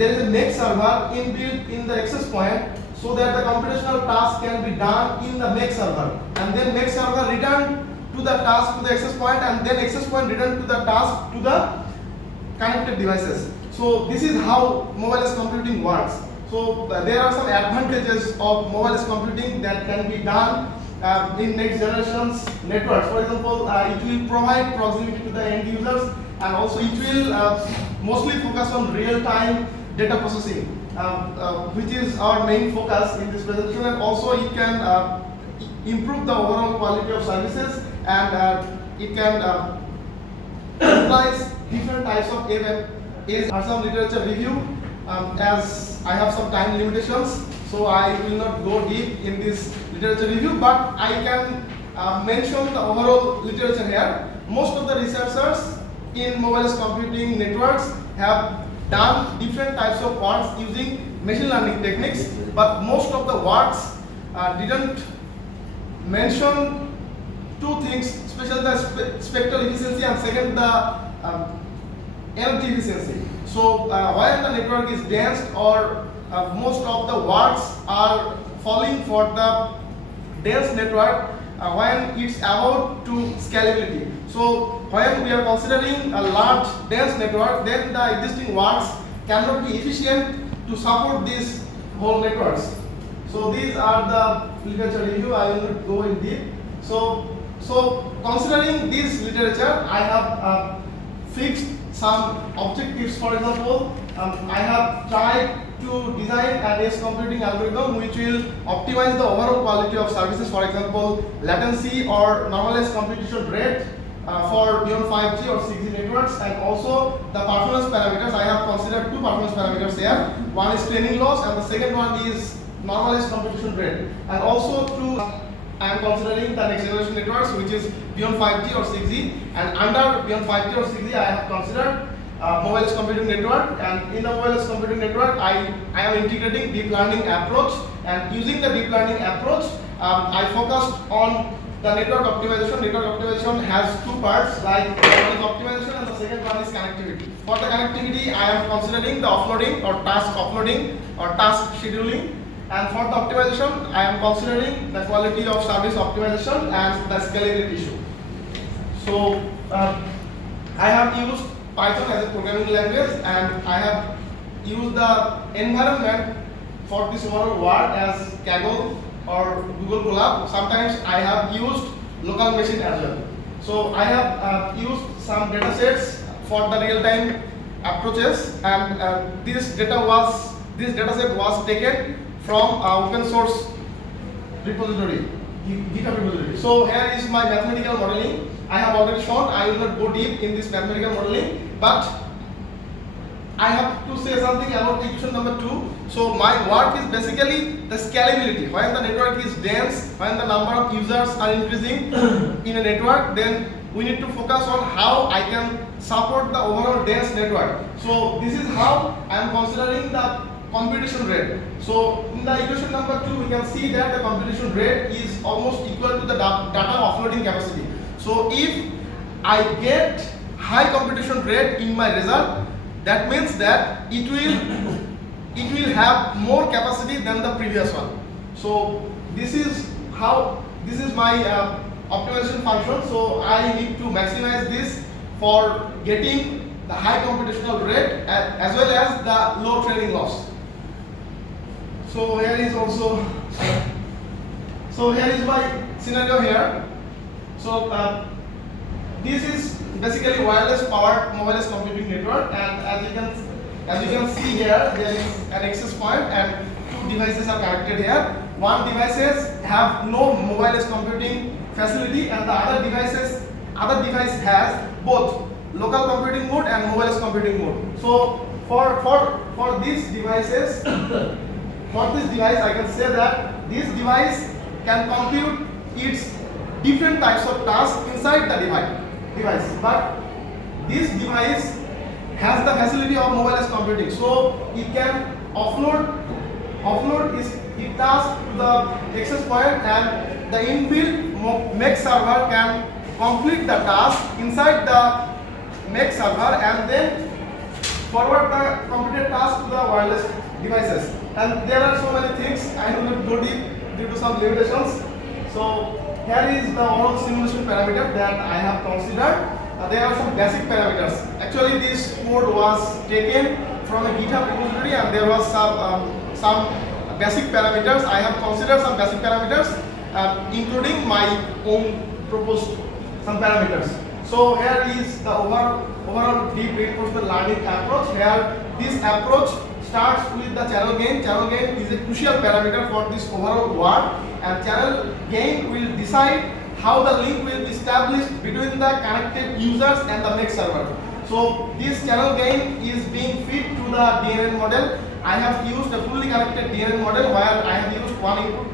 there is a MEC server inbuilt in the access point, so that the computational task can be done in the MEC server, and then MEC server return to the task to the access point, and then access point return to the task to the connected devices. So this is how mobile computing works. So there are some advantages of mobile computing that can be done in next generations networks. For example, it will provide proximity to the end users, and also it will mostly focus on real-time data processing, which is our main focus in this presentation. And also it can improve the overall quality of services, and it can utilize different types of AWS. Are some literature review. As I have some time limitations, so I will not go deep in this literature review, but I can mention the overall literature here. Most of the researchers in mobile computing networks have done different types of works using machine learning techniques, but most of the works didn't mention two things, especially the spectral efficiency, and second the energy efficiency. So while the network is dense, or most of the works are falling for the dense network when it's about to scalability. So when we are considering a large dense network, then the existing works cannot be efficient to support these whole networks. So these are the literature review. I will not go in deep. So considering this literature, I have fixed some objectives. For example, I have tried to design an edge computing algorithm which will optimize the overall quality of services. For example, latency or normalized computation rate for beyond 5G or 6G networks, and also the performance parameters. I have considered two performance parameters here. One is training loss, and the second one is normalized computation rate. And also I am considering the next generation networks, which is beyond 5G or 6G, and under beyond 5G or 6G I have considered mobile computing network. And in the mobile computing network, I am integrating deep learning approach, and using the deep learning approach, I focused on the network optimization. Network optimization has two parts, like one is optimization and the second one is connectivity. For the connectivity, I am considering the offloading or task offloading or task scheduling. And for the optimization, I am considering the quality of service optimization and the scalability issue. So I have used Python as a programming language, and I have used the environment for this overall work as Kaggle or Google Colab. Sometimes I have used local machine as well. So I have used some data sets for the real-time approaches, and this data set was taken from open source repository, GitHub repository. So here is my mathematical modeling. I have already shown. I will not go deep in this mathematical modeling, but I have to say something about equation number 2. So my work is basically the scalability. When the network is dense, when the number of users are increasing in a network, then we need to focus on how I can support the overall dense network. So this is how I am considering the computation rate. So in the equation number 2, we can see that the computation rate is almost equal to the data offloading capacity. So if I get high computation rate in my result, that means that it will have more capacity than the previous one. So this is my optimization function. So I need to maximize this for getting the high computational rate as well as the low training loss. So here is also, so here is my scenario here. So this is basically wireless powered mobile computing network, and as you can see here, there is an access point and two devices are connected here. One devices have no mobile computing facility, and the other device has both local computing mode and mobile computing mode. So for these devices, for this device, I can say that this device can compute its different types of tasks inside the device. But this device has the facility of mobile computing, so it can offload its task to the access point, and the inbuilt MEC server can complete the task inside the MEC server, and then forward the completed task to the wireless devices. And there are so many things, I will not go deep due to some limitations. So here is the overall simulation parameter that I have considered. There are some basic parameters. Actually, this code was taken from a GitHub repository, and there was some basic parameters. I have considered some basic parameters, including my own proposed some parameters. So here is the overall deep reinforcement learning approach. Here this approach starts with the channel gain. Channel gain is a crucial parameter for this overall work, and channel gain will decide how the link will be established between the connected users and the MEC server. So this channel gain is being fed to the DNN model. I have used a fully connected DNN model where I have used one input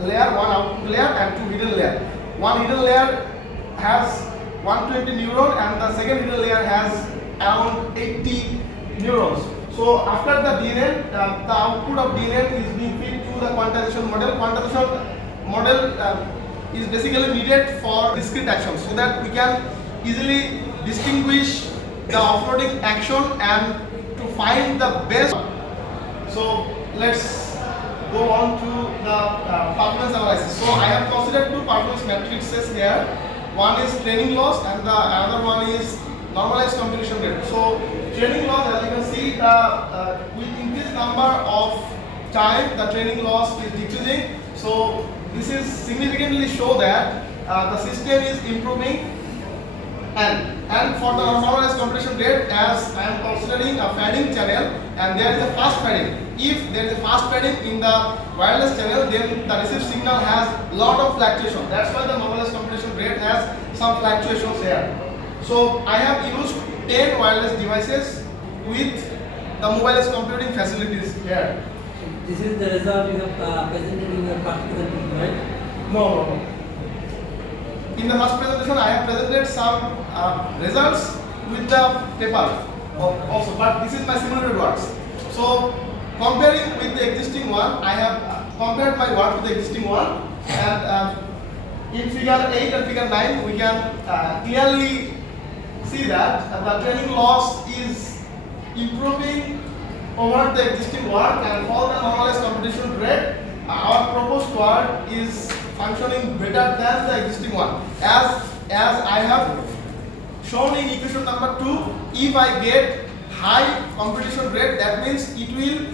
layer, one output layer, and two hidden layer. One hidden layer has 120 neurons and the second hidden layer has around 80 neurons. So after the DNN, the output of DNN is being fed to the quantization model. Quantization model is basically needed for discrete actions so that we can easily distinguish the offloading action and to find the best. So let's go on to the performance analysis. So I have considered two performance matrices here. One is training loss and the another one is normalized computation rate. So training loss, as you can see, with increased number of time, the training loss is decreasing. So this is significantly show that the system is improving. And for the normalized computation rate, as I am considering a fading channel and there is a fast fading. If there is a fast fading in the wireless channel, then the received signal has lot of fluctuation. That's why the normalized computation rate has some fluctuations here. So I have used 10 wireless devices with the mobileless computing facilities here. This is the result you have presented in your first presentation, right? No. In the first presentation, I have presented some results with the paper also, but this is my simulated works. So comparing with the existing one, I have compared my work with the existing one, and in figure 8 and figure 9, we can clearly see that the training loss is improving over the existing work, and for the normalized computation rate, our proposed work is functioning better than the existing one. As I have shown in equation number 2, if I get high computation rate, that means it will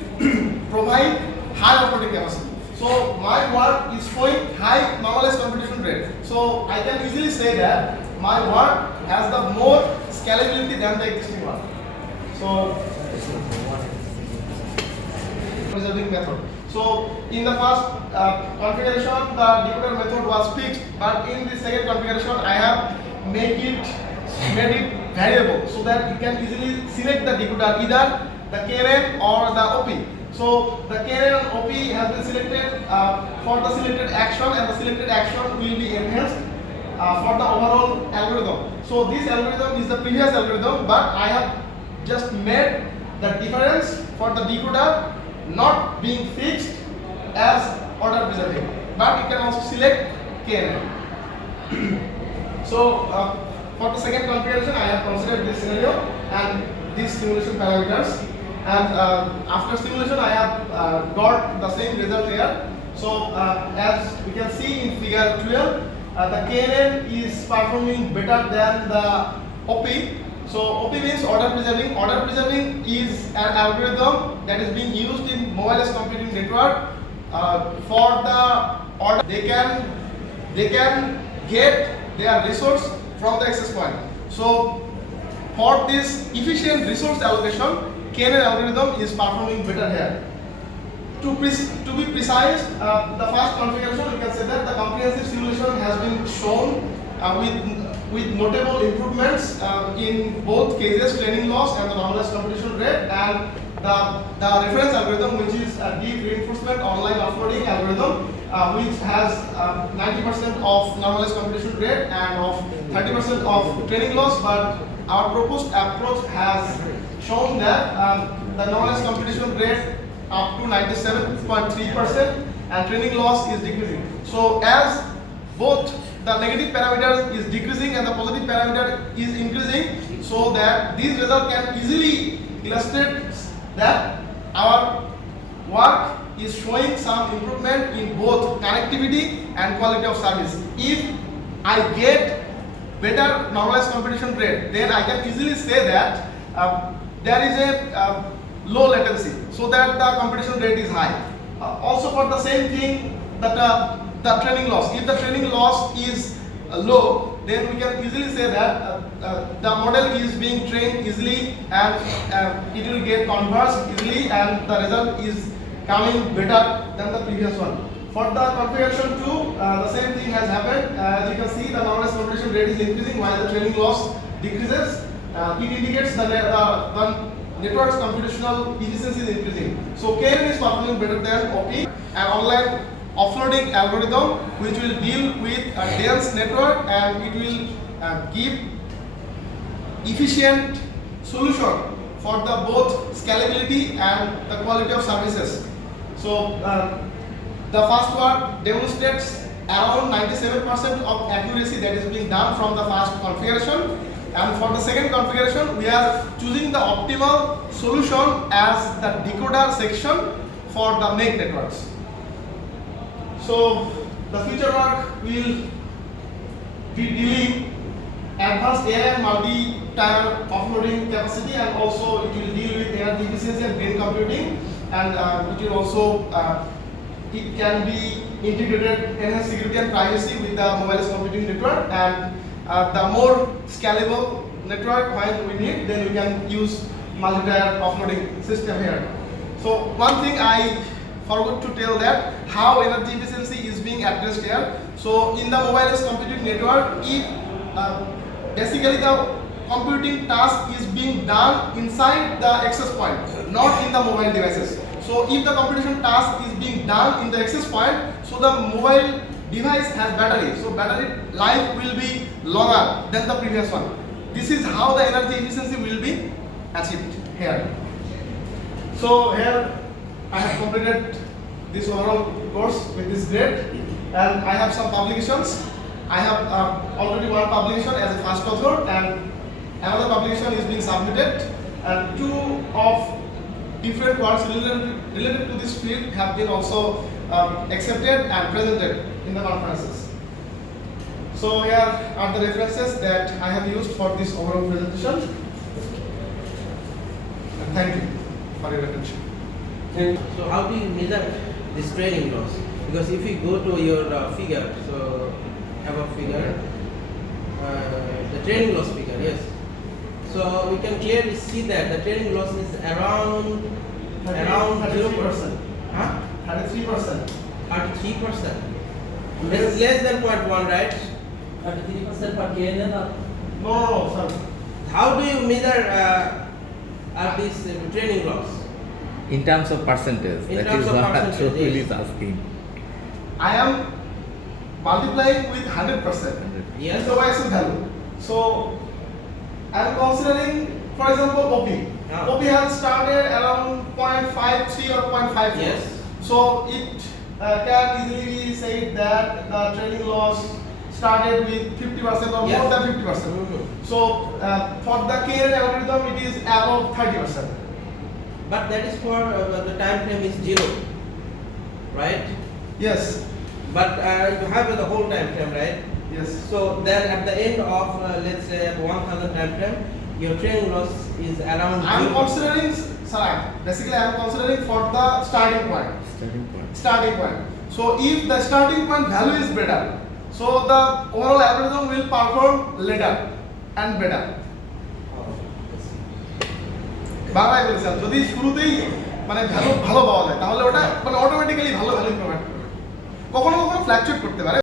provide high operating capacity. So my work is showing high normalized computation rate. So I can easily say that my work has the more scalability than the existing one. So preserving method. So in the first configuration, the decoder method was fixed, but in the second configuration, I have made it variable so that you can easily select the decoder, either the KNN or the OP. So the KNN and OP has been selected for the selected action, and the selected action will be enhanced for the overall algorithm. So this algorithm is the previous algorithm, but I have just made the difference for the decoder not being fixed as order preserving, but you can also select KNN. So for the second configuration, I have considered this scenario and these simulation parameters, and after simulation I have got the same result here. So as we can see in figure 12, the KNN is performing better than the OP. So OP means order preserving. Order preserving is an algorithm that is being used in mobileless computing network for the order. They can get their resource from the access point. So for this efficient resource allocation, KNN algorithm is performing better here. To be precise, the first configuration, you can say that the comprehensive simulation has been shown with notable improvements in both cases, training loss and the normalized computation rate, and the reference algorithm, which is a deep reinforcement online offloading algorithm, which has 90% of normalized computation rate and of 30% of training loss. But our proposed approach has shown that the normalized computation rate up to 97.3% and training loss is decreasing. So as both the negative parameter is decreasing and the positive parameter is increasing, so that these results can easily illustrates that our work is showing some improvement in both connectivity and quality of service. If I get better normalized computation rate, then I can easily say that there is a low latency, so that the computation rate is high. Also for the same thing, that the training loss, if the training loss is low, then we can easily say that the model is being trained easily, and it will get converged easily, and the result is coming better than the previous one. For the configuration 2, the same thing has happened. As you can see, the normalized computation rate is increasing while the training loss decreases. It indicates the network's computational efficiency is increasing. So KN is performing better than OP, an online offloading algorithm which will deal with a dense network, and it will give efficient solution for the both scalability and the quality of services. So the first one demonstrates around 97% of accuracy that is being done from the first configuration, and for the second configuration we are choosing the optimal solution as the decoder section for the MEC networks. So the future work will be dealing advanced AI and multi-tier offloading capacity, and also it will deal with energy efficiency and green computing, and it will also it can be integrated enhanced security and privacy with the mobile computing network, and the more scalable network when we need, then we can use multi-tier offloading system here. So one thing I forgot to tell that how energy efficiency is being addressed here. So in the mobile computing network, if basically the computing task is being done inside the access point, not in the mobile devices. So if the computation task is being done in the access point, so the mobile device has battery, so battery life will be longer than the previous one. This is how the energy efficiency will be achieved here. So here I have completed this overall course with this grade, and I have some publications. I have already one publication as a first author, and another publication is being submitted, and 2 of different works related to this field have been also accepted and presented in the conferences. So here are the references that I have used for this overall presentation. And thank you for your attention. So how do you measure this training loss? Because if you go to your figure, so have a figure, the training loss figure, yes. So we can clearly see that the training loss is around 33%. Huh? 33%. 33%. It's less than 0.1, right? 33% per KNN or No, sir. How do you measure this training loss? In terms of percentage, In that terms is of what percentage, Shokil yes. is asking. I am multiplying with 100%. Yes. The YSL value. So I am considering, for example, OP. Ah. OP has started around 0.53 or 0.54. Yes. So it can easily be said that the training loss started with 50% or Yes. more than 50%. Mhm. So for the KN algorithm, it is above 30%. But that is for the time frame is 0, right? Yes. But you have the whole time frame, right? Yes. So then at the end of let's say at 1000 time frame, your training loss is around I am 0. considering, sir, basically I am considering for the starting point. Starting point. So if the starting point value is better, so the overall algorithm will perform later and better. বাংলায় বলেছেন যদি শুরুতেই মানে value ভালো পাওয়া যায় তাহলে ওটা মানে অটোমেটিক্যালি ভালো ভ্যালু প্রোভাইড করবে, কখনো কখনো ফ্ল্যাকচুয়েট করতে পারে।